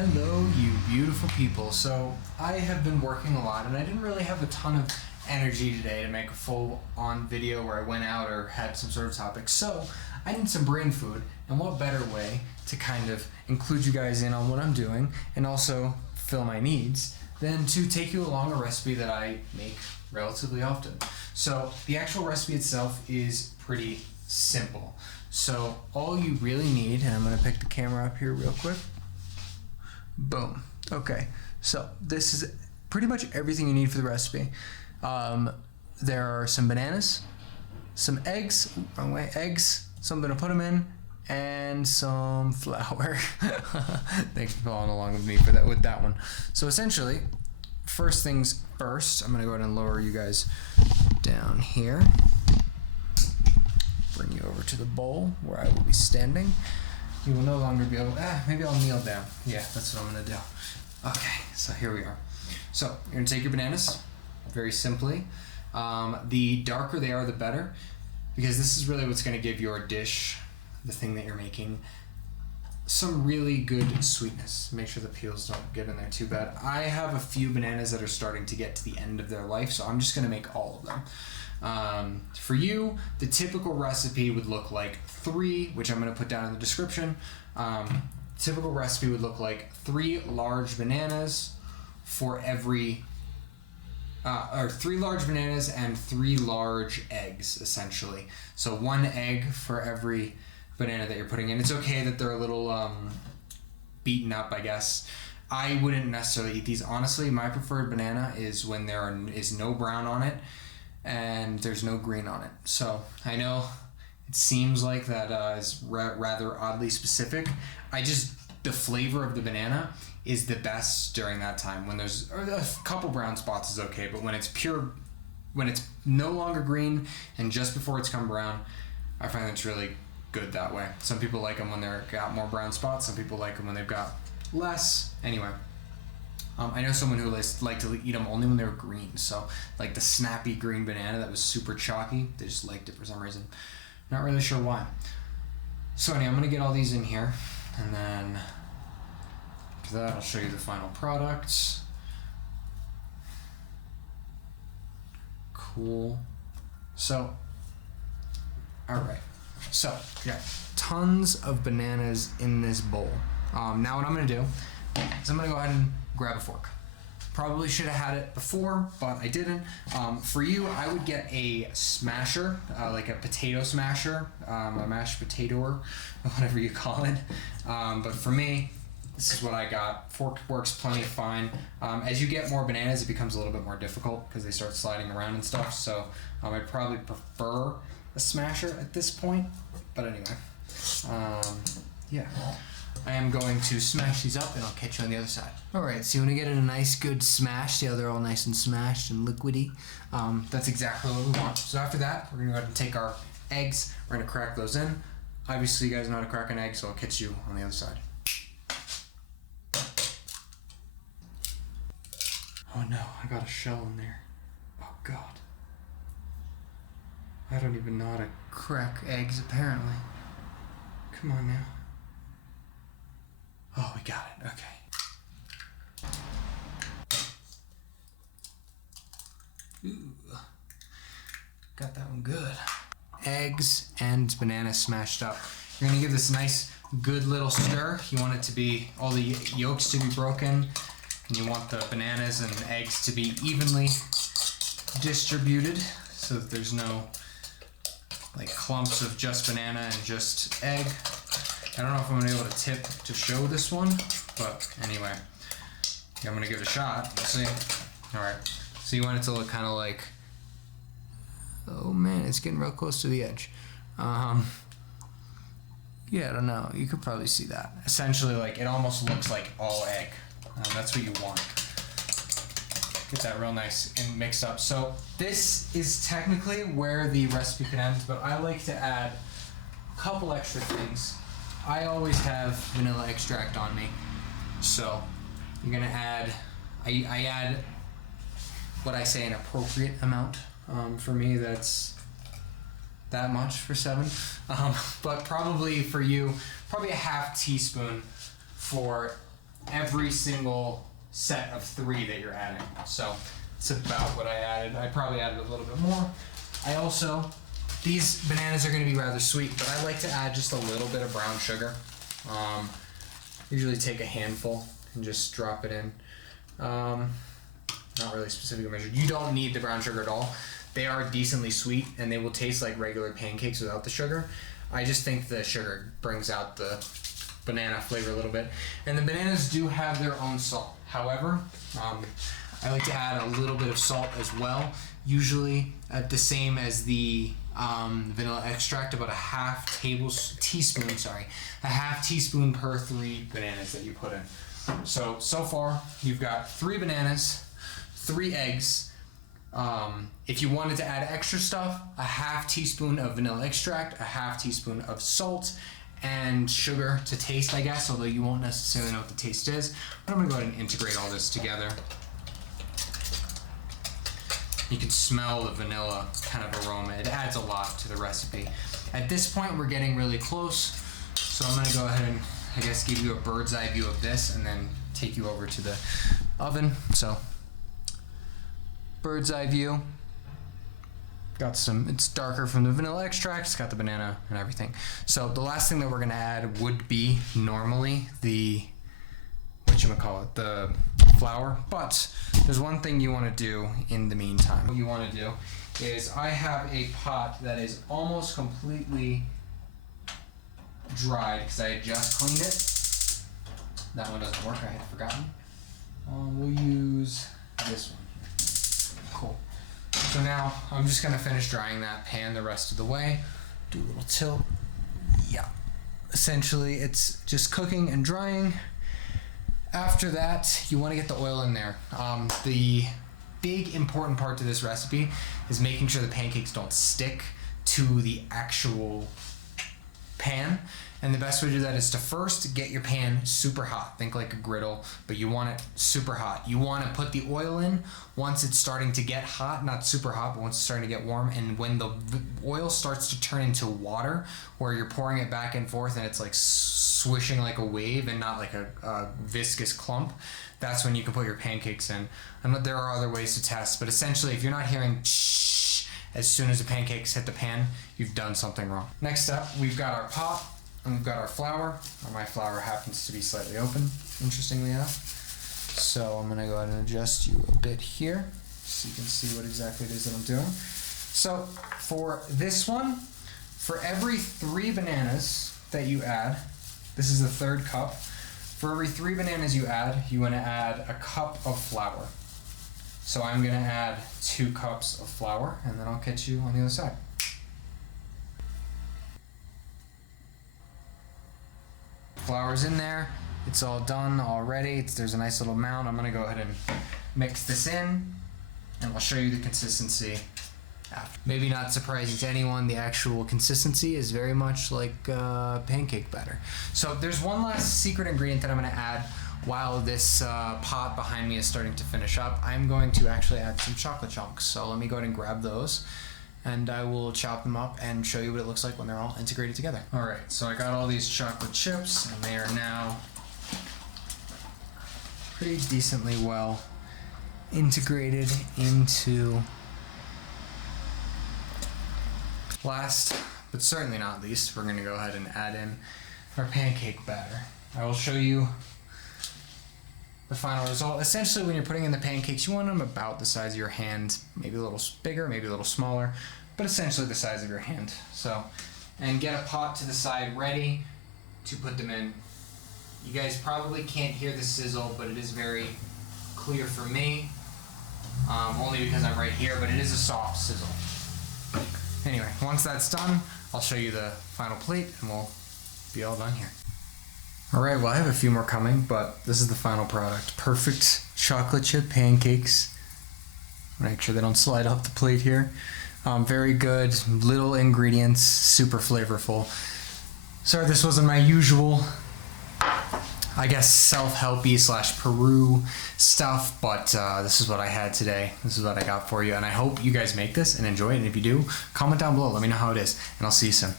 Hello, you beautiful people. So I have been working a lot and I didn't really have a ton of energy today to make a full-on video where I went out or had some sort of topic. So I need some brain food, and what better way to kind of include you guys in on what I'm doing and also fill my needs than to take you along a recipe that I make relatively often. So the actual recipe itself is pretty simple. So all you really need, and I'm going to pick the camera up here real quick. Boom. Okay, so this is pretty much everything you need for the recipe. There are some bananas, some eggs, wrong way, eggs, something to put them in, and some flour. Thanks for following along with me with that one. So essentially, first things first, I'm going to go ahead and lower you guys down here. Bring you over to the bowl where I will be standing. You will no longer be able to, maybe I'll kneel down. Yeah, that's what I'm going to do. Okay, so here we are. So you're going to take your bananas, very simply. The darker they are, the better, because this is really what's going to give your dish, the thing that you're making, some really good sweetness. Make sure the peels don't get in there too bad. I have a few bananas that are starting to get to the end of their life, so I'm just going to make all of them. For you, the typical recipe would look like 3, which I'm going to put down in the description. Typical recipe would look like 3 large bananas for every, or 3 large bananas and 3 large eggs, essentially. So 1 egg for every banana that you're putting in. It's okay that they're a little beaten up, I guess. I wouldn't necessarily eat these. Honestly, my preferred banana is when there is no brown on it and there's no green on it. So I know it seems like that is rather oddly specific. The flavor of the banana is the best during that time. When there's a couple brown spots is okay, but when it's pure, when it's no longer green and just before it's come brown, I find it's really good that way. Some people like them when they've got more brown spots. Some people like them when they've got less. Anyway. I know someone who liked to eat them only when they were green. So, like the snappy green banana that was super chalky, they just liked it for some reason. Not really sure why. So anyway, I'm going to get all these in here. And then after that, I'll show you the final products. Cool. So, alright. So, yeah, tons of bananas in this bowl. Now what I'm going to do is I'm going to go ahead and grab a fork. Probably should have had it before, but I didn't. For you, I would get a smasher, like a potato smasher, a mashed potato, or whatever you call it. But for me, this is what I got. Fork works plenty fine. As you get more bananas, it becomes a little bit more difficult because they start sliding around and stuff. So I'd probably prefer a smasher at this point. But anyway, yeah. I am going to smash these up and I'll catch you on the other side. Alright, so you want to get it a nice good smash. See how they're all nice and smashed and liquidy? That's exactly what we want. So after that, we're going to go ahead and take our eggs. We're going to crack those in. Obviously you guys know how to crack an egg, so I'll catch you on the other side. Oh no, I got a shell in there. Oh god. I don't even know how to crack eggs apparently. Come on now. Oh, we got it. Okay. Ooh. Got that one good. Eggs and banana smashed up. You're going to give this a nice, good little stir. You want it to be, all the yolks to be broken. And you want the bananas and eggs to be evenly distributed so that there's no like clumps of just banana and just egg. I don't know if I'm going to be able to tip to show this one, but anyway, yeah, I'm going to give it a shot. Let's see. Alright, so you want it to look kind of like, oh man, it's getting real close to the edge. Yeah, I don't know. You could probably see that. Essentially, like, it almost looks like all egg. That's what you want. Get that real nice and mixed up. So this is technically where the recipe can end, but I like to add a couple extra things. I always have vanilla extract on me, so I'm gonna add, I add what I say an appropriate amount. For me, that's that much for 7, but probably for you, probably a half teaspoon for every single set of 3 that you're adding. So it's about what I added. I probably added a little bit more. I also, these bananas are going to be rather sweet, but I like to add just a little bit of brown sugar. Usually take a handful and just drop it in. Not really specifically measured. You don't need the brown sugar at all. They are decently sweet and they will taste like regular pancakes without the sugar. I just think the sugar brings out the banana flavor a little bit. And the bananas do have their own salt. However, I like to add a little bit of salt as well. Usually at the same as the vanilla extract, about a half teaspoon per 3 bananas that you put in. So far you've got 3 bananas, 3 eggs. If you wanted to add extra stuff, a half teaspoon of vanilla extract, a half teaspoon of salt, and sugar to taste, I guess, although you won't necessarily know what the taste is. But I'm gonna go ahead and integrate all this together. You can smell the vanilla kind of aroma. It adds a lot to the recipe. At this point, we're getting really close. So I'm gonna go ahead and, I guess, give you a bird's eye view of this and then take you over to the oven. So, bird's eye view. Got some, it's darker from the vanilla extract, it's got the banana and everything. So the last thing that we're gonna add would be normally the, the flour, but there's one thing you wanna do in the meantime. What you wanna do is, I have a pot that is almost completely dried because I had just cleaned it. That one doesn't work, I had forgotten. We'll use this one. Cool. So now I'm just gonna finish drying that pan the rest of the way. Do a little tilt. Yeah. Essentially, it's just cooking and drying. After that, you want to get the oil in there. The big important part to this recipe is making sure the pancakes don't stick to the actual pan. And the best way to do that is to first get your pan super hot. Think like a griddle, but you want it super hot. You want to put the oil in once it's starting to get hot, not super hot, but once it's starting to get warm. And when the oil starts to turn into water, where you're pouring it back and forth and it's like swishing like a wave and not like a viscous clump, that's when you can put your pancakes in. And there are other ways to test, but essentially if you're not hearing shh as soon as the pancakes hit the pan, you've done something wrong. Next up, we've got our pot. And we've got our flour. My flour happens to be slightly open, interestingly enough. So I'm gonna go ahead and adjust you a bit here so you can see what exactly it is that I'm doing. So for this one, for every 3 bananas that you add, this is the 3rd cup. For every 3 bananas you wanna add a cup of flour. So I'm gonna add 2 cups of flour and then I'll catch you on the other side. Flour's in there, it's all done already. There's a nice little mound. I'm gonna go ahead and mix this in and I'll show you the consistency after. Maybe not surprising to anyone, the actual consistency is very much like pancake batter. So there's one last secret ingredient that I'm gonna add while this pot behind me is starting to finish up. I'm going to actually add some chocolate chunks. So let me go ahead and grab those. And I will chop them up and show you what it looks like when they're all integrated together. Alright, so I got all these chocolate chips and they are now pretty decently well integrated into. Last, but certainly not least, we're gonna go ahead and add in our pancake batter. I will show you the final result. Essentially, when you're putting in the pancakes, you want them about the size of your hand, maybe a little bigger, maybe a little smaller, but essentially the size of your hand. So, and get a pot to the side ready to put them in. You guys probably can't hear the sizzle, but it is very clear for me, only because I'm right here, but it is a soft sizzle. Anyway, once that's done, I'll show you the final plate and we'll be all done here. Alright, well I have a few more coming, but this is the final product. Perfect chocolate chip pancakes. Make sure they don't slide off the plate here. Very good, little ingredients, super flavorful. Sorry this wasn't my usual, I guess, self-helpy / Peru stuff, but this is what I had today. This is what I got for you, and I hope you guys make this and enjoy it, and if you do, comment down below, let me know how it is, and I'll see you soon.